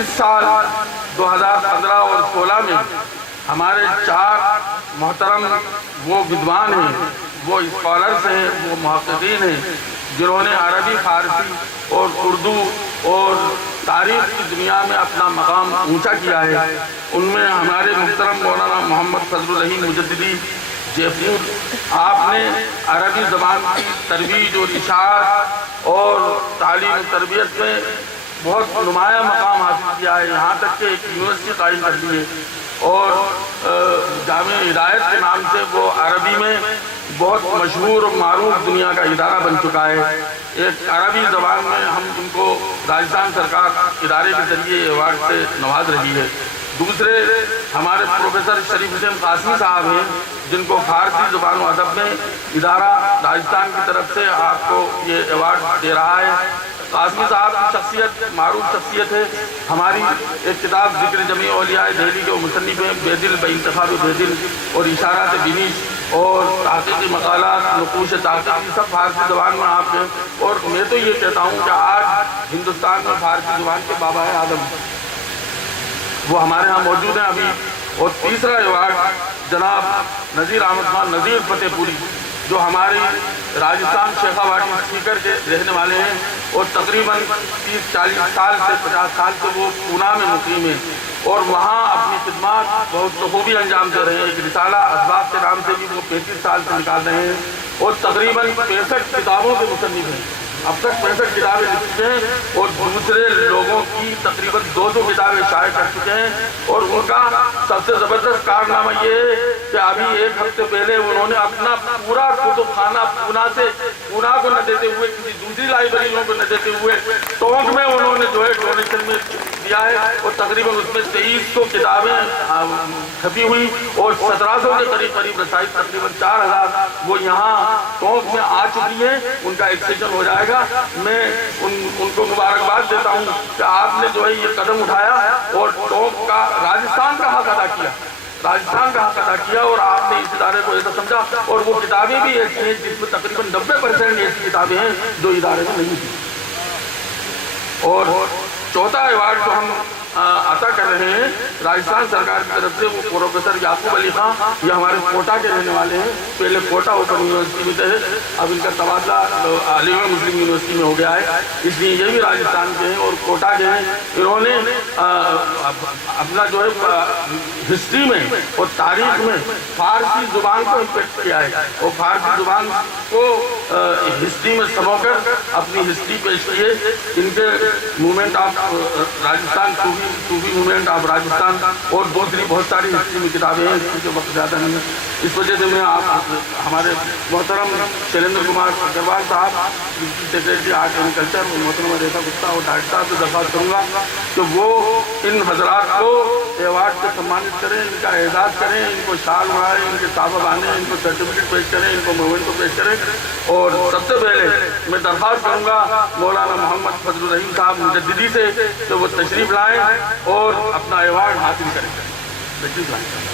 इस साल 2015 और 16 में हमारे 4 मोहतरम वो विद्वान हैं, वो स्कॉलर्स हैं, वो मुहक्किकीन हैं जिन्होंने अरबी, फारसी और उर्दू और तारीख़ की दुनिया में अपना मकाम ऊंचा किया है। उनमें हमारे मुहतरम मौलाना मोहम्मद फजलुल रहीम मुजद्दिदी जयपुर, आपने अरबी ज़बान की तरवीज और इशाअत और तालीम तरबियत में बहुत नुमाया मकाम हासिल किया है। यहाँ तक कि एक यूनिवर्सिटी कायम कर दी है और जामिया हिदायत के नाम से वो अरबी में बहुत मशहूर और मारूफ दुनिया का इदारा बन चुका है। एक अरबी ज़बान में हम उनको राजस्थान सरकार इदारे के जरिए अवार्ड से नवाज रही है। दूसरे हमारे प्रोफेसर शरीफ हुसैन कासमी साहब हैं, जिनको फारसी ज़बान व अदब में इदारा राजस्थान की तरफ से आपको ये अवार्ड दे रहा है। कासमी साहब की शख्सियत मारूफ शख्सियत है। हमारी एक किताब ज़िक्र जमी औलिया दिल्ली के मुसन्निफ़ हैं, बेदिल बेइंतखाब बेदिल और इशारात बिनीश और ताक़ीक़ी मक़ालात, नुक़ूश ताक़ीक़ी सब फारसी ज़बान में आप हैं। और मैं तो ये कहता हूँ कि आज हिंदुस्तान में फारसी ज़बान के बाबा आदम वो हमारे यहाँ मौजूद हैं अभी। और तीसरा अवार्ड जनाब नज़ीर अहमद खान नज़ीर फतेहपुरी, जो हमारी राजस्थान शेखावाटी स्पीकर के रहने वाले हैं और तकरीबन 30-40 साल से 50 साल से वो पूना में मुकीम हैं और वहाँ अपनी खिदमत बहुत बखूबी अंजाम दे रहे हैं। एक रिसाला असबाब के नाम से भी वो 35 साल से निकाल रहे हैं और तकरीबन 65 किताबों के मुसन्निफ़ हैं। अब तक 65 किताबें लिख चुके हैं और दूसरे लोगों की तकरीबन 200 किताबें शाये कर चुके हैं। और उनका सबसे ज़बरदस्त कारनामा ये है कि अभी 1 हफ्ते पहले उन्होंने अपना पूरा कुतुब खाना पूना को न देते हुए, किसी दूसरी लाइब्रेरियों को न देते हुए टोंक में उन्होंने जो है डोनेशन में दिया है और तकरीबन उसमें 2300 किताबें छपी हुई और 1700 के करीब रसाई तकरीबन 4000 वो यहाँ टोंक में आ चुकी है। उनका एक्सटेंशन हो जाएगा। मैं उनको मुबारकबाद देता हूँ कि आपने जो है ये कदम उठाया और टोंक का राजस्थान का हक अदा किया, राजस्थान का हक अदा किया और आपने इस इदारे को ऐसा समझा। और वो किताबें भी ऐसी हैं जिसमें तकरीबन 90% ऐसी किताबें हैं जो इदारे में नहीं थी। और चौथा अवार्ड जो हम अता कर रहे हैं राजस्थान सरकार की तरफ से, वो प्रोफेसर याकूब अली खां, ये हमारे कोटा के रहने वाले हैं। पहले कोटा ओपन यूनिवर्सिटी में थे, अब इनका तबादला अलीगढ़ मुस्लिम यूनिवर्सिटी में हो गया है, इसलिए ये भी राजस्थान के हैं और कोटा के हैं। इन्होंने अपना जो है हिस्ट्री में और तारीख में फारसी ज़ुबान को इम्पेक्ट किया है और फारसी ज़ुबान को हिस्ट्री में समोकर अपनी हिस्ट्री पेश की है। इनके movement of Rajasthan, Sufi movement of Rajasthan और दूसरी बहुत सारी हिस्ट्री में किताबें हैं, इसके वक्त ज़्यादा नहीं है। इस वजह से मैं हमारे मोहतरम शैलेंद्र कुमार अग्रवाल साहब, सेक्रेटरी आर्ट एंड कल्चर, मोहतरमा रेखा गुप्ता और डॉक्टर साहब से दरख्वास्त करूँगा कि वो इन हजरात को अवार्ड से सम्मानित करें, इनका एजाज़ करें, इनको शाल उड़ाएँ, इनके साहब आने, इनको सर्टिफिकेट पेश करें, इनको मूवमेंट को पेश करें। और सबसे पहले मैं दरख्वास्त करूँगा मौलाना मोहम्मद फजलुर रहीम साहब मुजद्दिदी से कि वो तशरीफ़ लाएँ और अपना अवार्ड हासिल करें। तशरीफ़ लाएँ।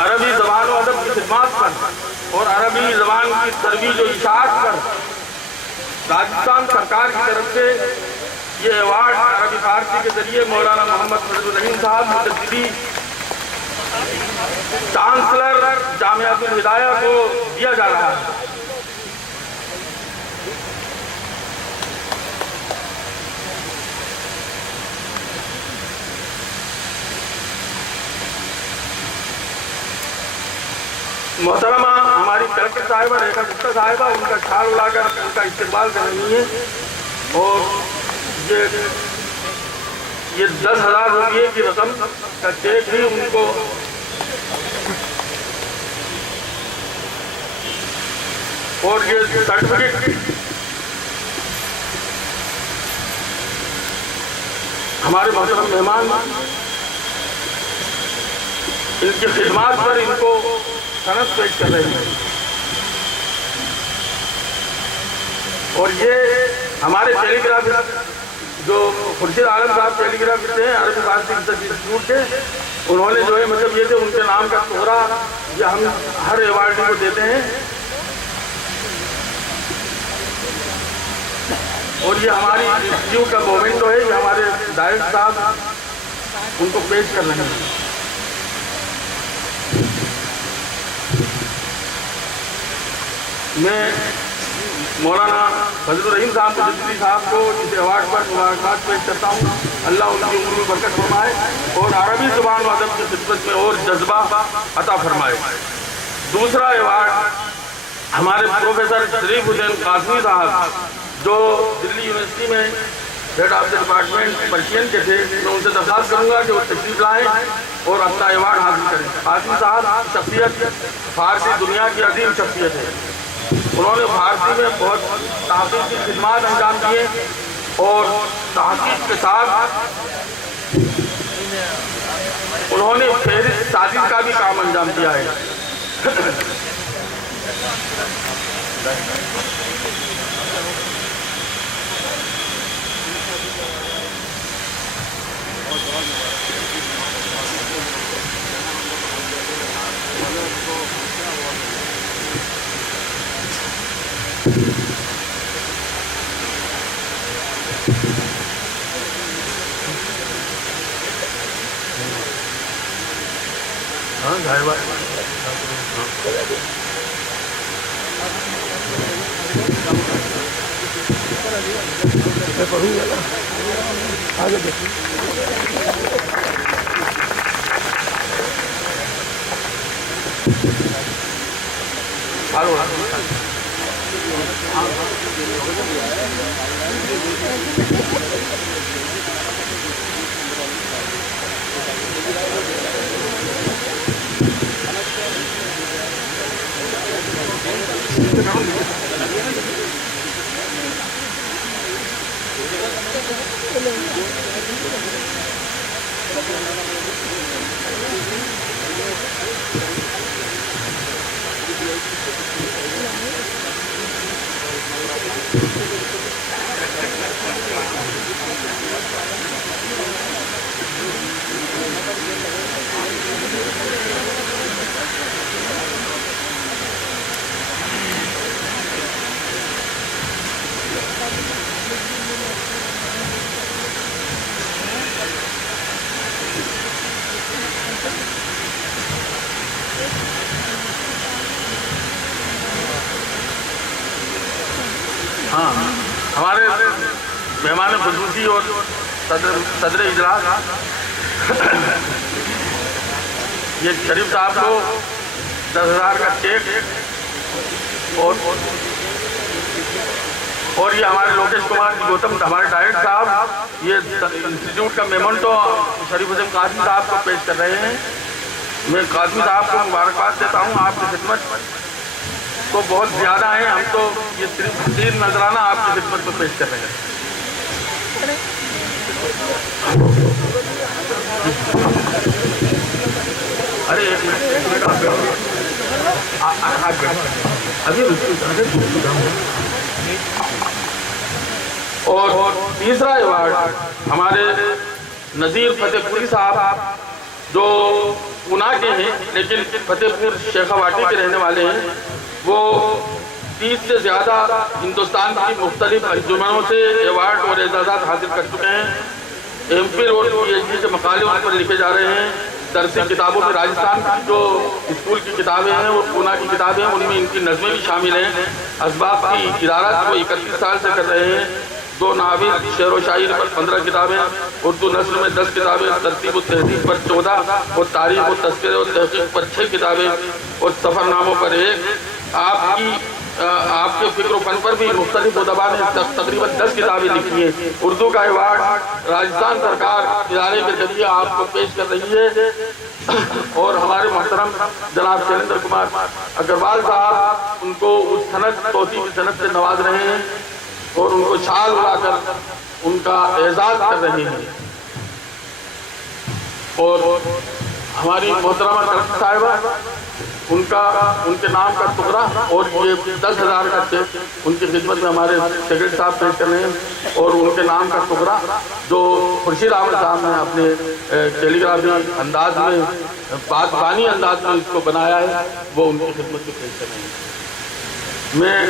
अरबी ज़बान व अदब की खिदमत पर और अरबी ज़बान की तरवीज और इशाअत पर राजस्थान सरकार की तरफ से ये अवार्ड अरबी फारसी के जरिए मौलाना मोहम्मद फजलुर रहीम साहब मुजद्दिदी, चांसलर जामियातुल हिदाया को दिया जा रहा है। मोहतरमा हमारी कलेक्टर साहिबा रेखा गुप्ता साहिबा उनका शाल उड़ाकर उनका इस्तेमाल कर रही है और ये 10,000 रुपये की रकम का चेक भी उनको और ये सर्टिफिकेट हमारे मोहतरम मेहमान इनकी खिदमत पर इनको सनद पेश कर रहे हैं। और ये हमारे टेलीग्राफ जो खुर्शीद आलम साहब टेलीग्राफ थे अरबी फारसी इंस्टीट्यूट के, उन्होंने जो है मतलब ये थे उनके नाम का तोहरा ये हम हर अवार्डी को देते हैं। और ये हमारी इंस्टीट्यूट का मोमेंटो है, ये हमारे डायरेक्टर साहब उनको पेश कर रहे हैं। मैं मौलाना फजलुर रहीम साहब को इस अवार्ड पर मुबारकबाद पेश करता हूँ। अल्लाह उनकी उम्र में बरकत फरमाए और अरबी ज़ुबान व अदब की खिदमत में और जज्बा अता फरमाए। दूसरा अवार्ड हमारे प्रोफेसर शरीफ हुसैन कासमी साहब जो दिल्ली यूनिवर्सिटी में head of the department Persian के थे, मैं उनसे दरख्वास्त करूँगा कि वो तशरीफ लाएँ और अपना अवार्ड हासिल करें। कासमी साहब शख्सियत फारसी दुनिया की अजीम शख्सियत है। उन्होंने फारसी में बहुत तहकीक की खिदमत अंजाम दिए और तहकीक के साथ उन्होंने फहरिस्त साजिश का भी काम अंजाम दिया है। हाँ आगे देखिए। हाँ, हमारे मेहमान खुसूसी और सदर इजलास ये शरीफ साहब को 10,000 का चेक और ये हमारे लोकेश कुमार गौतम हमारे डायरेक्टर साहब ये इंस्टीट्यूट का मेमोंटो शरीफ हुसैन कासमी साहब को पेश कर रहे हैं। मैं कासमी साहब को मुबारकबाद देता हूँ। आपकी खिदमत तो बहुत ज़्यादा है, हम तो ये सिर्फ 3 नजराना आपकी खिदमत में पेश कर रहे हैं। अरे एक मिनट अभी और तीसरा अवार्ड हमारे नज़ीर फतेहपुरी साहब जो पुना के हैं लेकिन फतेहपुर शेखावाटी के रहने वाले हैं। वो 30 से ज़्यादा हिंदुस्तान की मुख्तलिफ अंजुमनों से अवार्ड और एजाज़ात हासिल कर चुके हैं। एमफिल और पीएचडी के मकाले उन पर लिखे जा रहे हैं। दरसी किताबों में राजस्थान की जो स्कूल की किताबें हैं और पूना की किताबें हैं उनमें इनकी नज़में भी शामिल हैं। असबाब की इदारत वो 31 साल से कर रहे हैं। 2 नाविल शेर व शायरी पर 15 किताबें, उर्दू नस्ल में 10 किताबें, तरतीब व तहजीब पर 14 और तारीख व तस्करे और तहकीक पर 6 किताबें और सफ़रनामों पर 1। आपके फिक्र व फन पर भी मुख्तलिफ उदबा ने तकरीबन 10 किताबें लिखी हैं। उर्दू का अवार्ड राजस्थान सरकार इदारे के जरिए आपको पेश कर रही है और हमारे मोहतरम जनाब शैलेंद्र कुमार अग्रवाल साहब उनको उस सनद तोसी की सनद से नवाज रहे हैं और उनको शाल उड़ाकर उनका एजाज़ कर रहे हैं। और हमारी मोहतरमा साहिबा उनके नाम का टुकड़ा और ये 10,000 का चेक उनकी खिदमत में हमारे सेक्रेटरी साहब पेश कर रहे हैं। और उनके नाम का टुकड़ा जो खुर्शीद अहमद साहब ने अपने टेलीग्राफी अंदाज में, बागबानी अंदाज में इसको बनाया है, वो उनकी खिदमत में पेश कर रहे हैं। मैं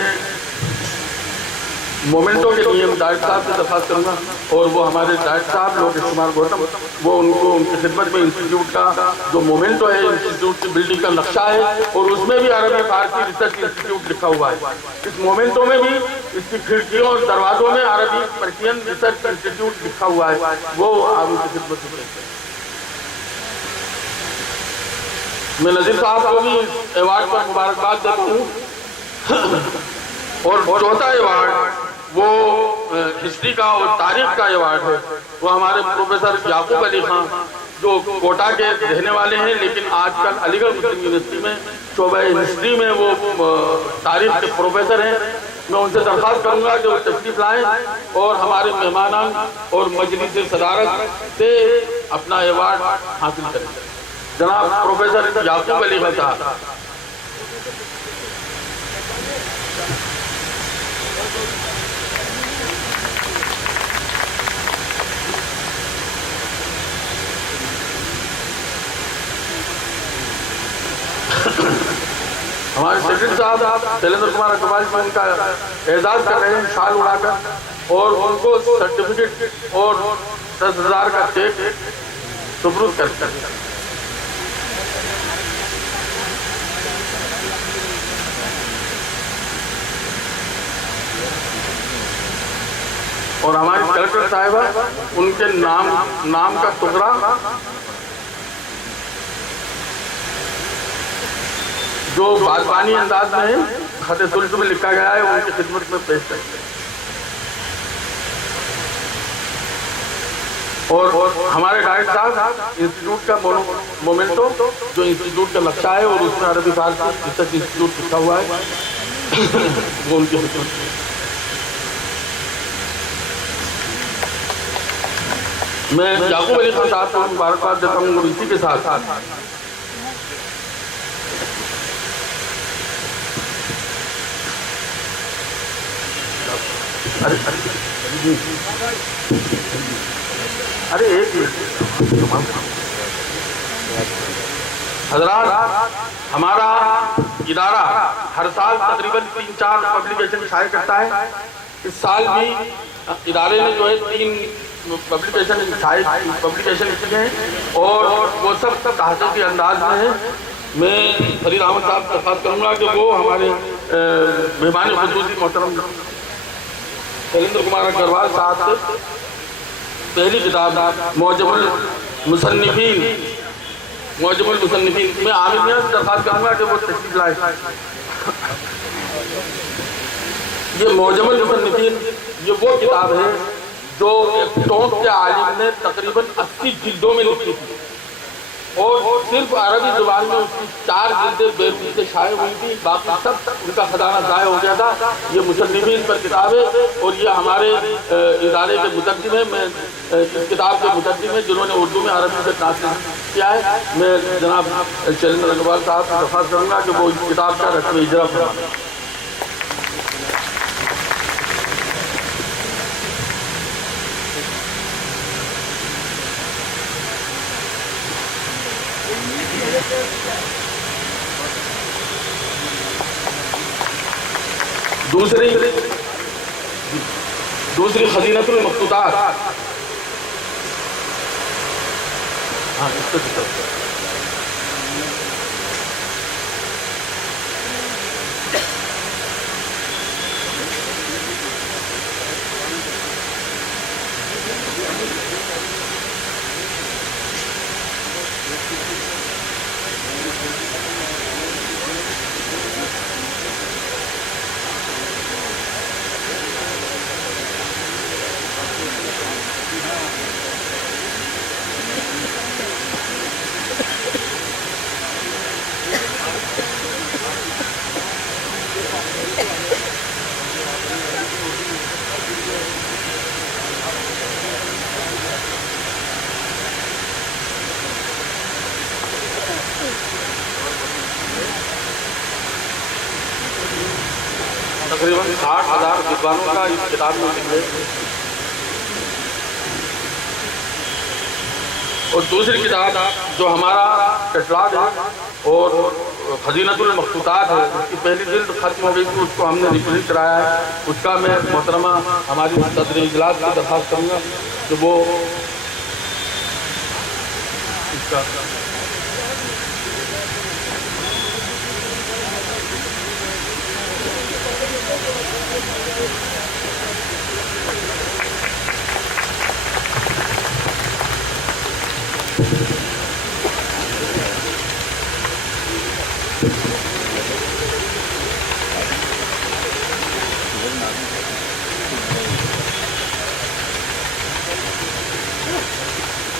मोमेंटो के लिए डायरेक्टर साहब से दरख्वास्त करूँगा और वो हमारे डायरेक्टर साहब लोकेश कुमार गौतम, वो उनको उनकी खिदमत में इंस्टीट्यूट का जो मोमेंटो है, इंस्टीट्यूट की बिल्डिंग का नक्शा है और उसमें भी अरबी फारसी रिसर्च इंस्टीट्यूट लिखा हुआ है। इस मोमेंटो में भी इसकी खिड़कियों और दरवाजों में अरबी पर्शियन रिसर्च इंस्टीट्यूट लिखा हुआ है, वो आप उनकी खिदमत में। मैं नजीर साहब को भी अवार्ड पर मुबारकबाद देता हूँ। और चौथा अवार्ड वो हिस्ट्री का और तारीख का अवार्ड है, वो हमारे प्रोफेसर याकूब अली खान जो कोटा के रहने वाले हैं, लेकिन आजकल अलीगढ़ मुस्लिम यूनिवर्सिटी में शोबा हिस्ट्री में वो तारीख के प्रोफेसर हैं। मैं उनसे दरख्वास्त करूंगा कि वो तशरीफ लाएं और हमारे मेहमानान और मजलिस सदारत से अपना अवार्ड हासिल करें। जनाब प्रोफेसर याकूब अली खान साहब। हमारे सेक्रेटरी साहब शैलेंद्र कुमार अग्रवाल जी उनका एजाज कर रहे हैं शाल उड़ाकर और उनको सर्टिफिकेट और 10,000 का चेक सुपुर्द करते हैं। और हमारी कलेक्टर साहिबा उनके नाम का टुकड़ा जो बागबानी अंदाज में है, खत सुल्क में लिखा गया है, उनकी खिदमत में पेश करते हैं। और हमारे डायरेक्टर साहब इंस्टीट्यूट का मोमेंटो जो इंस्टीट्यूट का नक्शा है और उसमें अरबी फारसी रिसर्च इंस्टीट्यूट लिखा हुआ है, वो उनकी खिदमत में। मैं याकूब अली खान साहब को मुबारकबाद देता हूँ और इसी के साथ अरे एक हजरात, हमारा इदारा हर साल तकरीबन 3-4 पब्लिकेशन शाये करता है। इस साल भी इदारे ने जो है 3 पब्लिकेशन लिखे हैं और वो सब तहसील अंदाज में है। मैं फरीद अहमद साहब से दरख्वास्त करूँगा कि वो हमारे मेहमान खुसूसी मोहतरम शैलेंद्र कुमार अग्रवाल साहब से पहली किताब मौजमुल मुसन्निफीन में आमिर मियां से दरख्वास्त करूँगा कि वो तशरीफ लाए। ये मौजमुल मुसन्निफीन ये वो किताब है जो एक टोंक के आलिम ने तकरीबन 80 जिल्दों में लिखी थी और सिर्फ अरबी जुबान में उसकी 4 जिल्दें बेरती से शाये हुई थी, बाकी सब उनका खजाना ज़ाया हो गया था। ये मुसन्निफीन पर किताब है और ये हमारे इदारे के मुतर्जिम है। मैं इस किताब के मुतर्जिम है जिन्होंने उर्दू में अरबी से ट्रांसलेट किया है। मैं जनाब शैलेंद्र अग्रवाल साहब से दरख्वास्त करूँगा कि वो इस किताब का रस्म इजरा करें। दूसरी खजीनतुल मखतूतात, हाँ तकरीबन 60,000 विद्वानों का इस किताब में उल्लेख है। और दूसरी किताब जो हमारा कटलाद है और खजीनतुल मखतूतात है, उसकी पहली जिल्द खत्म हो गई थी, उसको हमने रिप्रिंट कराया है। उसका मैं मोहतरमा हमारी सदर इजलास की दरख्वास्त करूँगा कि वो इसका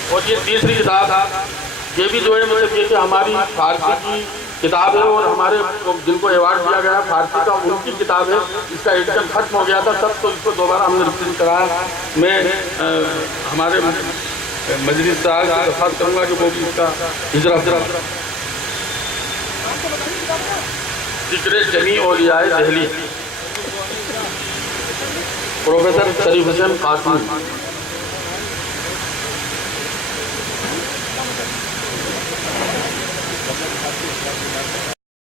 और ये तीसरी किताब ये भी जो है मतलब ये कि हमारी फारसी की किताब है और हमारे जिनको अवार्ड दिया गया है फारसी का उनकी किताब है। इसका एडिशन खत्म हो गया था तब, तो इसको दोबारा हमने रिप्रिंट कराया। मैं हमारे मजलिस साहब से दरख्वास्त करूँगा कि वो भी इसका हिजरा जिक्र जमी औलियाए दहली प्रोफेसर शरीफ हुसैन कासिमी